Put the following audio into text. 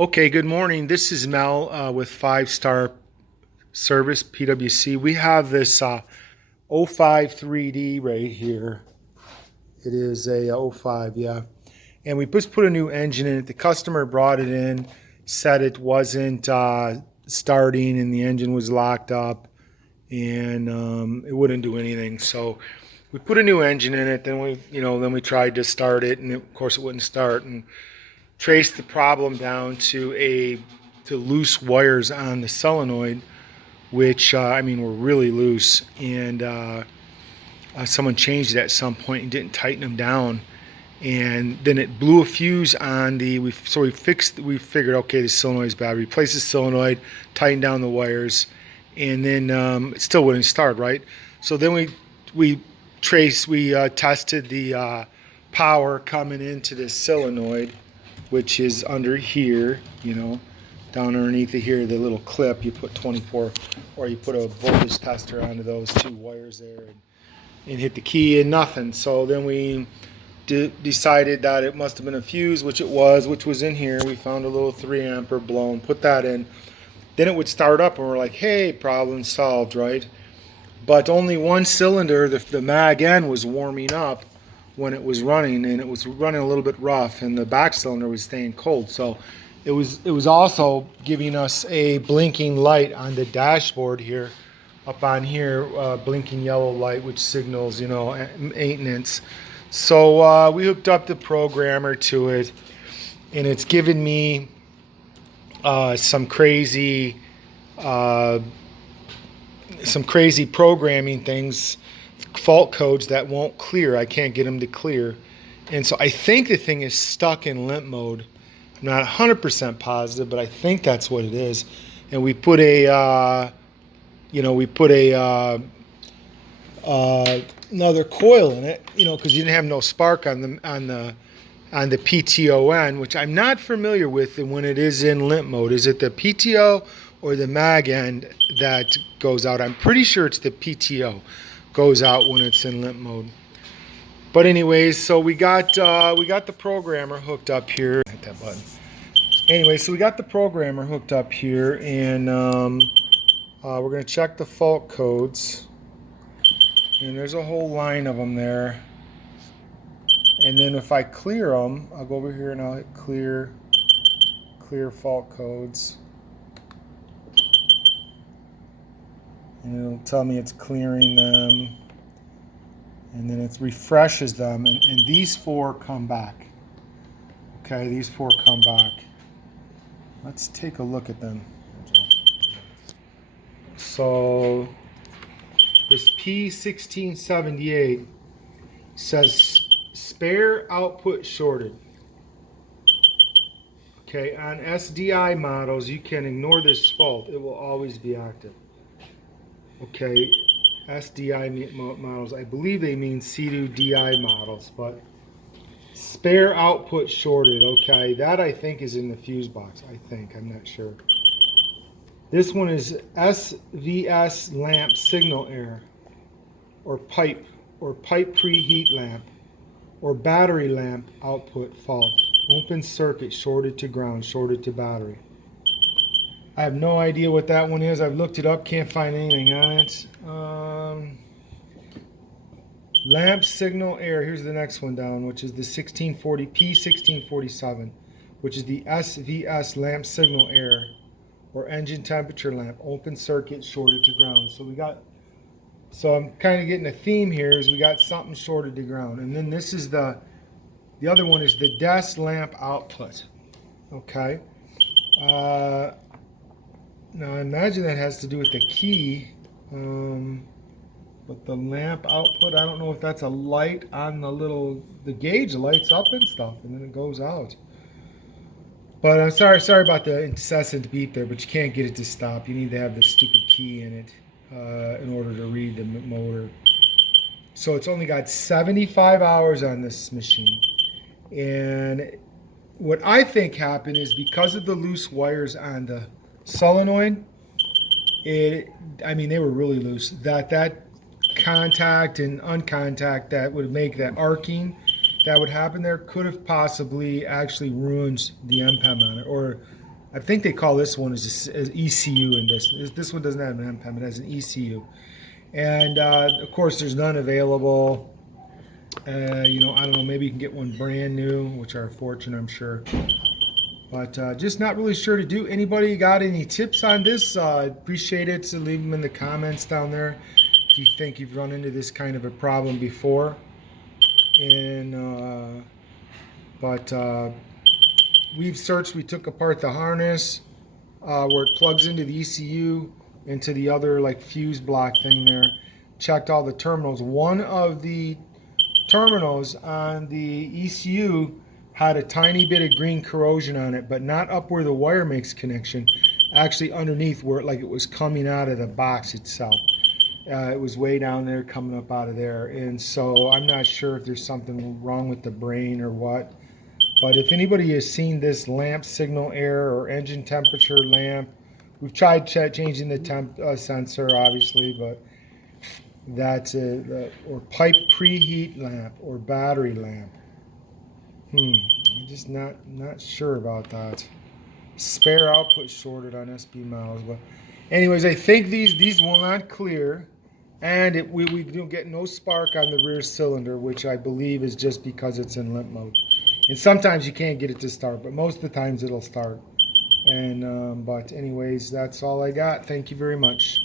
Okay, good morning. This is Mel with 5 Star Service, PWC. We have this 05 3D right here. It is a '05, yeah. And we just put a new engine in it. The customer brought it in, said it wasn't starting and the engine was locked up and it wouldn't do anything. So we put a new engine in it. Then we tried to start it, and of course it wouldn't start. And traced the problem down to loose wires on the solenoid, which were really loose, and someone changed it at some point and didn't tighten them down, and then it blew a fuse on the. We figured, okay, the solenoid's bad. We replaced the solenoid, tightened down the wires, and then it still wouldn't start right. So then we tested the power coming into the solenoid, which is under here, down underneath of here, the little clip. You put 24, or you put a voltage tester onto those two wires there, and hit the key, and nothing. So then we decided that it must have been a fuse, which it was, which was in here. We found a little 3 ampere blown, put that in. Then it would start up, and we're like, hey, problem solved, right? But only one cylinder, the mag end, was warming up when it was running, and it was running a little bit rough, and the back cylinder was staying cold. So it was also giving us a blinking light on the dashboard here, up on here, blinking yellow light, which signals maintenance. So we hooked up the programmer to it, and it's given me some crazy programming things, fault codes that won't clear. I can't get them to clear. And so I think the thing is stuck in limp mode. I'm not 100% positive, but I think that's what it is. And we put another coil in it, because you didn't have no spark on the PTON, which I'm not familiar with. And when it is in limp mode, is it the PTO or the mag end that goes out? I'm pretty sure it's the PTO goes out when it's in limp mode. But anyways, so we got the programmer hooked up here. Hit that button. Anyway, so we got the programmer hooked up here, and we're gonna check the fault codes. And there's a whole line of them there. And then if I clear them, I'll go over here and I'll hit clear fault codes. And it'll tell me it's clearing them, and then it refreshes them, and these 4 come back. Okay, these 4 come back. Let's take a look at them. So this P1678 says spare output shorted. Okay, on SDI models, you can ignore this fault. It will always be active. Okay, SDI models, I believe they mean Seadoo DI models, but spare output shorted. Okay, that I think is in the fuse box. I'm not sure. This one is SVS lamp signal error, or pipe preheat lamp, or battery lamp output fault. Open circuit shorted to ground, shorted to battery. I have no idea what that one is. I've looked it up, can't find anything on it. Lamp signal error. Here's the next one down, which is the P1647, which is the SVS lamp signal error, or engine temperature lamp, open circuit shorted to ground. So I'm kind of getting a theme here, is we got something shorted to ground. And then this is the other one is the DES lamp output. Okay. Now I imagine that has to do with the key, but the lamp output, I don't know if that's a light on the gauge lights up and stuff, and then it goes out. But I'm sorry about the incessant beep there, but you can't get it to stop. You need to have the stupid key in it in order to read the motor. So it's only got 75 hours on this machine. And what I think happened is, because of the loose wires on the solenoid, they were really loose. That contact and uncontact that would make that arcing that would happen there could have possibly actually ruined the MPEM on it, or I think they call this one as ECU in this. This one doesn't have an MPEM, it has an ECU. And of course, there's none available. You know, I don't know, maybe you can get one brand new, which are a fortune, I'm sure. But just not really sure to do. Anybody got any tips on this? Appreciate it. So leave them in the comments down there if you think you've run into this kind of a problem before. And but we've searched. We took apart the harness where it plugs into the ECU, into the other like fuse block thing there. Checked all the terminals. One of the terminals on the ECU had a tiny bit of green corrosion on it, but not up where the wire makes connection, actually underneath where it was coming out of the box itself. It was way down there coming up out of there. And so I'm not sure if there's something wrong with the brain or what. But if anybody has seen this lamp signal error or engine temperature lamp, we've tried changing the temp sensor, obviously, but that's or pipe preheat lamp or battery lamp. I'm just not sure about that. Spare output shorted on SB models, but anyways, I think these will not clear, and we do get no spark on the rear cylinder, which I believe is just because it's in limp mode. And sometimes you can't get it to start, but most of the times it'll start. And but anyways, that's all I got. Thank you very much.